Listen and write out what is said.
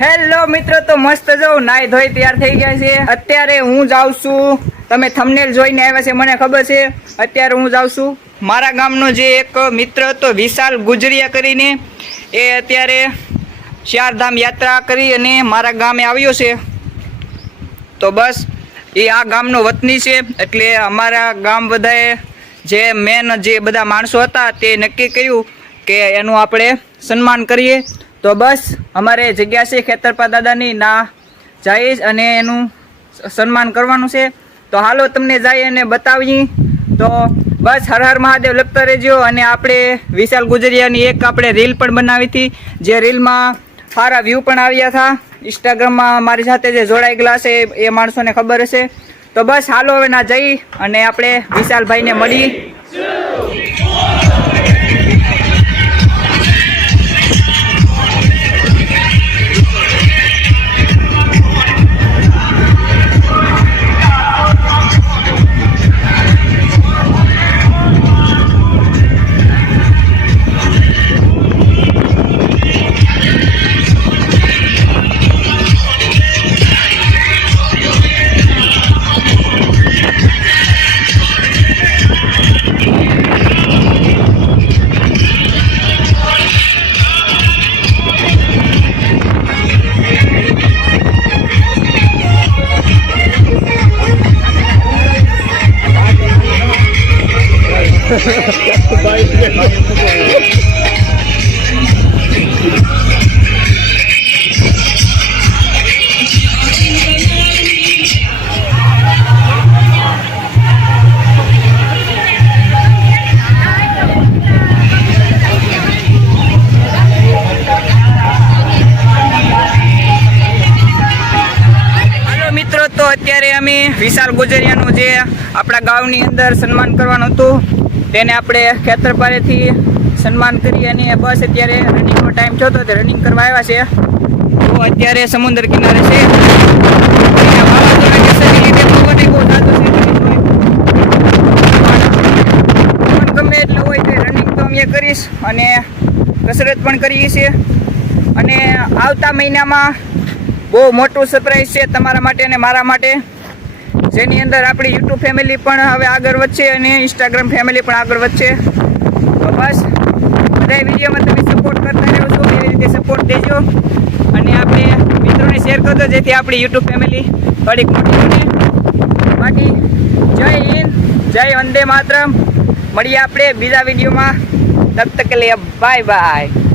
Hello મિત્રો, તો મસ્ત જો નાઈ ધોઈ તૈયાર થઈ ગયા છે। અત્યારે હું જાઉં છું, તમે થંબનેલ જોઈને આવ્યા છે મને ખબર છે। અત્યારે હું જાઉં છું મારા ગામનો જે એક મિત્ર હતો વિશાલ ગુજરિયા કરીને, એ અત્યારે ચારધામ યાત્રા કરી અને મારા ગામે આવ્યો છે। તો બસ એ આ ગામનો વતની છે, એટલે અમારા ગામ બધાએ જે મેન જે બધા માણસો હતા તે નક્કી કર્યું કે એનું આપણે સન્માન કરીએ। તો બસ અમારે જગ્યા છે ખેતરપા દાદાની, ના જઈશ અને એનું સન્માન કરવાનું છે। તો હાલો તમને જઈ અને બતાવીએ। તો બસ હર હર મહાદેવ લખતા રહેજો। અને આપણે વિશાલ ગુજરિયાની એક આપણે રીલ પણ બનાવી હતી, જે રીલમાં સારા વ્યૂ પણ આવ્યા હતા। ઇન્સ્ટાગ્રામમાં મારી સાથે જે જોડાઈ ગયેલા છે એ માણસોને ખબર હશે। તો બસ હાલો હવે ના જઈ અને આપણે વિશાલભાઈને મળીએ। તો અત્યારે અમે વિશાલ ગુજરિયાનું જે આપણા ગામની અંદર સન્માન કરવાનું હતું, તેને આપણે ખેતરપારેથી સન્માન કરી અને બસ અત્યારે રનિંગનો ટાઈમ થયો તો રનિંગ કરવા આવ્યા છે। તો અત્યારે સમુદ્ર કિનારે છે, ગમે એટલે હોય તો રનિંગ તો અમે કરીશ અને કસરત પણ કરીએ છીએ। અને આવતા મહિનામાં બહુ મોટું સરપ્રાઈઝ છે તમારા માટે અને મારા માટે, જેની અંદર આપણી યુટ્યુબ ફેમિલી પણ હવે આગળ વધશે અને ઇન્સ્ટાગ્રામ ફેમિલી પણ આગળ વધશે। તો બસ બધા વિડીયોમાં તમે સપોર્ટ કરતા રહ્યો છો, એવી રીતે સપોર્ટ દેજો અને આપણે મિત્રોને શેર કરજો, જેથી આપણી યુટ્યુબ ફેમિલી થોડીક મોટી બને। બાકી જય હિન્દ, જય વંદે માતરમ। મળીએ આપણે બીજા વિડીયોમાં, તબ તક કે લીએ બાય બાય।